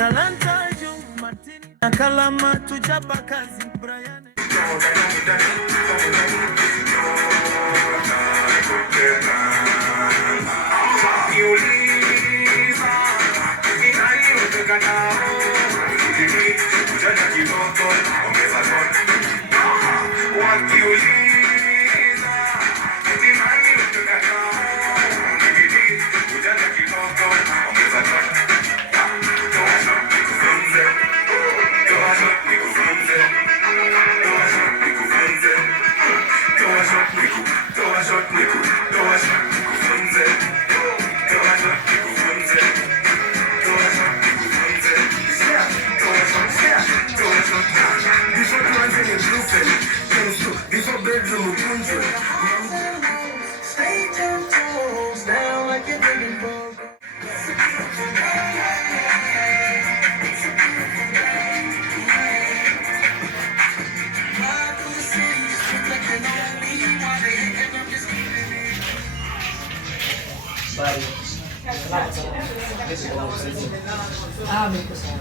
talanta juu Martini na kalama tujapa kazi Brian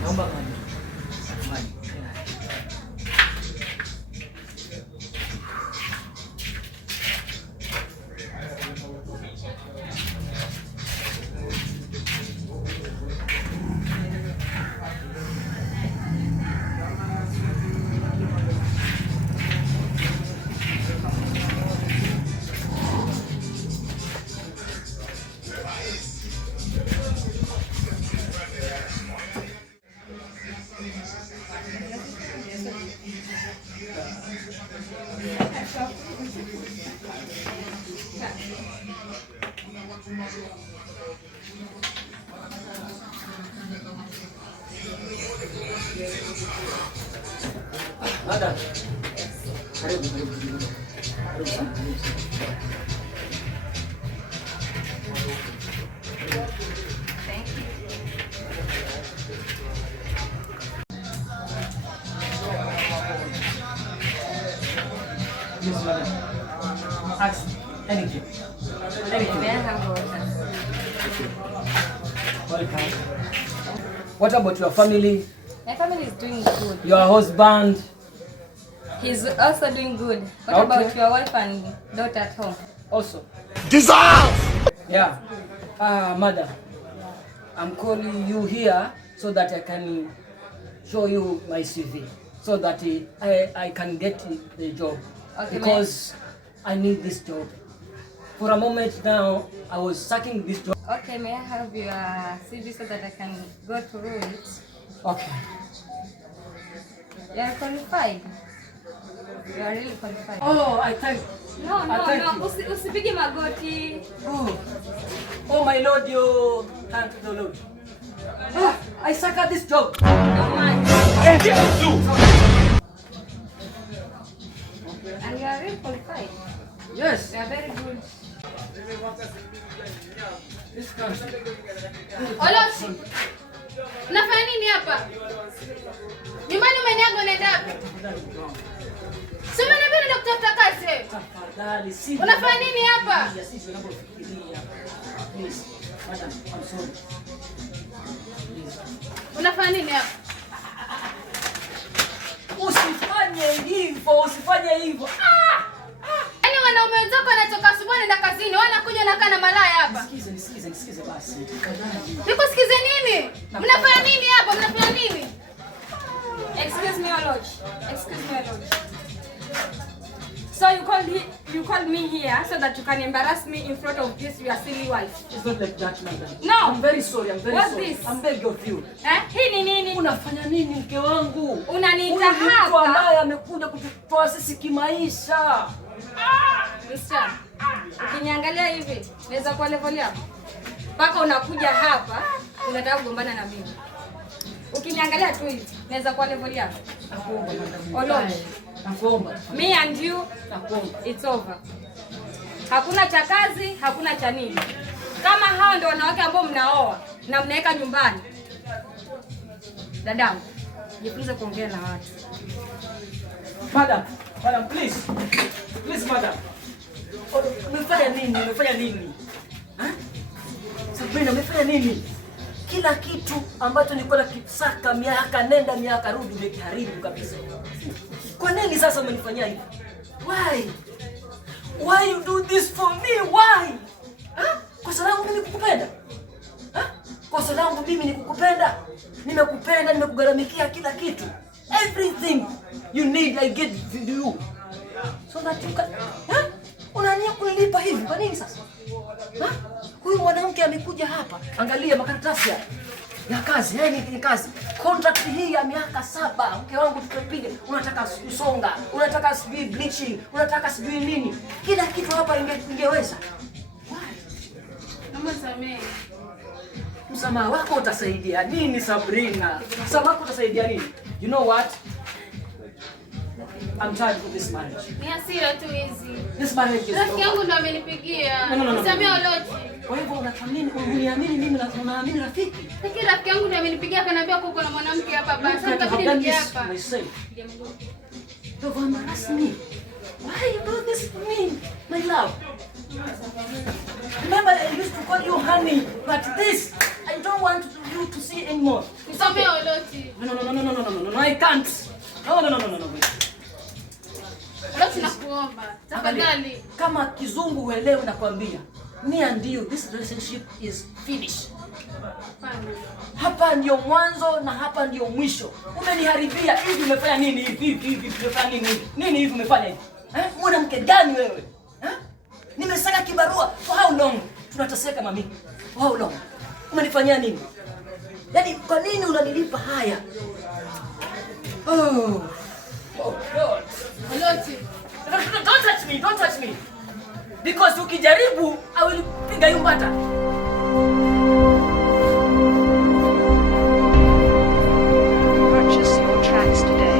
naomba maji. Ada. Karibu. Yes, madam. Ask anything. Anything. Welcome. What about your family? My family is doing good. Your husband? He's also doing good. What about your wife and daughter at home? Also. Dissolve! Yeah. Madam, I'm calling you here so that I can show you my CV, so that I can get the job. Okay, because I need this job. For a moment now, I was searching this job. Okay, may I have your CV so that I can go through it? Okay. You are qualified. You are really qualified. Oh, I thank. No. Usipige magoti. Oh my Lord, you thank the Lord. I suck at this job. Don't mind. And you are really qualified. Yes. You are very good. This country. Olosi. Unafanya nini hapa? Nyumbani umeniaga unaenda wapi? Sema na mimi ndo kutafuta kazi wewe. Tafadhali, si. Unafanya nini hapa? Sisi tunapofikiria. Please, madam, I'm sorry. Please. Unafanya nini hapa? Usifanye hivyo. Yaani wanaume wenzako wanatoka asubuhi na kazini, wanakuja na kana malaya hapa. Nisikize basi. Nikusikize nini? Mnafanya nini hapa? Mnafanya nini? Excuse me, my lord. Excuse me, my lord. So you called me here so that you can embarrass me in front of this your silly wife. It's not like that, madam. No. I'm very sorry. What's sorry. this? I'm begging of you. Hii ni nini? Unafanya nini mke wangu? Unaniita Huyu mtu hapa. ambaye amekuja kututoa sisi kimaisha. Msichana, ukiniangalia hivi, naweza kuwa level yako. Mpaka unakuja hapa, unataka kugombana na mimi. Ukiniangalia tu hivi, naweza kuwa level yako. Nakuomba madam. Oloni. Nakuomba. Me and you, Nakuomba. it's over. Hakuna cha kazi, hakuna cha nini. Kama hao ndio wanawake ambao mnaoa na mnaweka nyumbani. Dadangu, jifunze kuongea na watu. Madam, please. Please, madam. Umefanya nini? Ha? Sabrina, umefanya nini? Kila kitu ambacho nilikuwa nakisaka miaka nenda miaka rudi umekiharibu kabisa. Kwa nini sasa umenifanyia hivi? Why? Why you do this for me? Why? Kwa sababu mimi nikukupenda? Kwa sababu mimi nikukupenda? Nimekupenda, nimekugharamikia kila kitu. Everything you need I give to you. So that you can... Unania kunilipa hivi? Kwa nini sasa? Huyu mwanamke amekuja hapa. Angalia makaratasi ya kazi. Ni kazi. Contract hii ya miaka 7. Mke wangu tukapiga. Unataka kusonga, unataka sijui bleaching, unataka sijui nini. Kila kitu hapa ingeweza. Naomba nisamehe. Msamaha wako utasaidia nini Sabrina? Msamaha wako utasaidia nini? You know what? I'm tired of this marriage. Ni hasira tu hizi. This marriage is Rafiki yangu ndo amenipigia. No. Nisamehe Oloti. Kwa hivyo uniamini mimi na unaamini rafiki? Lakini rafiki yangu ndo amenipigia akaniambia kuko na mwanamke hapa basi. Nikabidi nije hapa. You've embarrassed me. Why you do this to me, my love? Remember I used to call you honey, but this I don't want you to see anymore. Nisamehe Oloti. No, I can't. No. Oloti nakuomba. Tafadhali. Kama kizungu uelewe nakwambia. Me and you, this relationship is finished. Hapa ndio mwanzo na hapa ndio mwisho. Umeniharibia hivi, umefanya nini hivi? Umefanya nini? Nini hivi umefanya hivi? Mwanamke gani wewe? Nimesaka kibarua. For how long? Tunateseka mami. For how long? Umenifanyia nini? Yaani kwa nini unanilipa haya? Oh God. Oloti. Don't touch me. Because ukijaribu I will piga you mbata. Purchase your tracks today.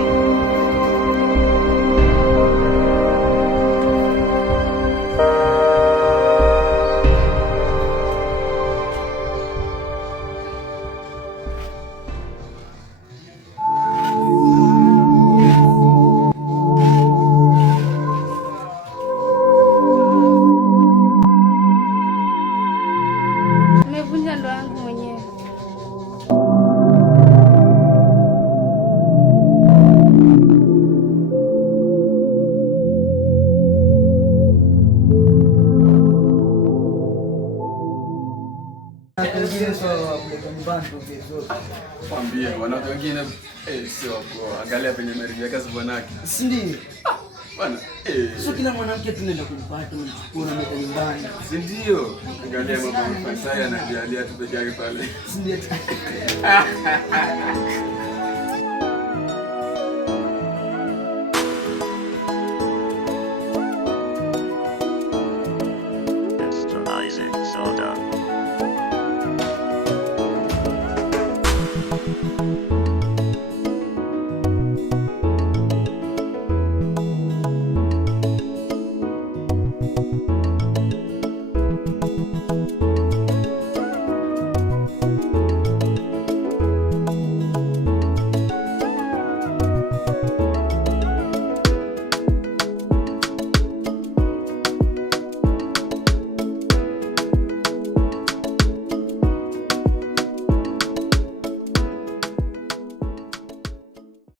Nimevunja ndoa yangu mwenyewe. Mwambie wanawake wengine sio kwa angalia penye marriage kazi bwanake. Si ndio? Bwana Sio kila mwanamke tunaenda kumpata unachukua na meta nyumbani. si ndio? Angalia mambo ya Masaya na Jalia tu peke yake pale. Si ndio?